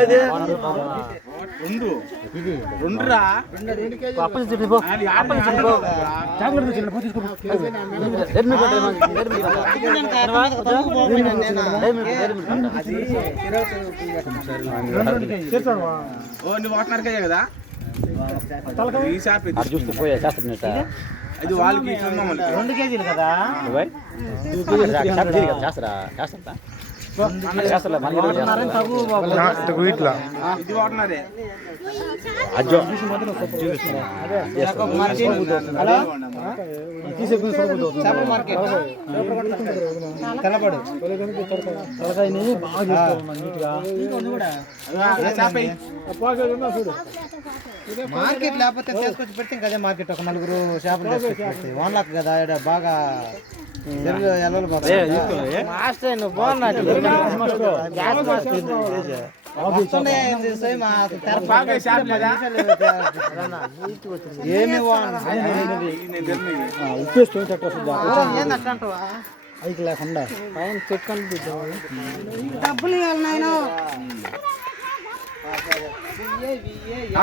ఏది? రెండు. రెండురా? అది. ఓ నువ్వు వాటినరకే కదా? ఈ షాప్ ఇది. అది చూస్తూ పోయా చేస్తున్నట్ట ఇది వాళ్ళకి రెండు కేజీలు. కదా చేస్తారా చేస్తారా ఇట్లా మార్కెట్. తెల్లబడు. ఏ షాప్ ఇది? మార్కెట్ లేకపోతే తీసుకొచ్చి పెడితే ఇంకా అదే మార్కెట్. ఒక నలుగురు చేపలు తీసుకొచ్చి పెడితే. వన్ లాక్ కదా బాగా తెలుగు ఎల్లలు మాస్టర్ నువ్వు బాగా షాప్ లేదా ఏమి నేను తెలియదు డబ్బులు ఇవ్వాలి నాయన ఆ,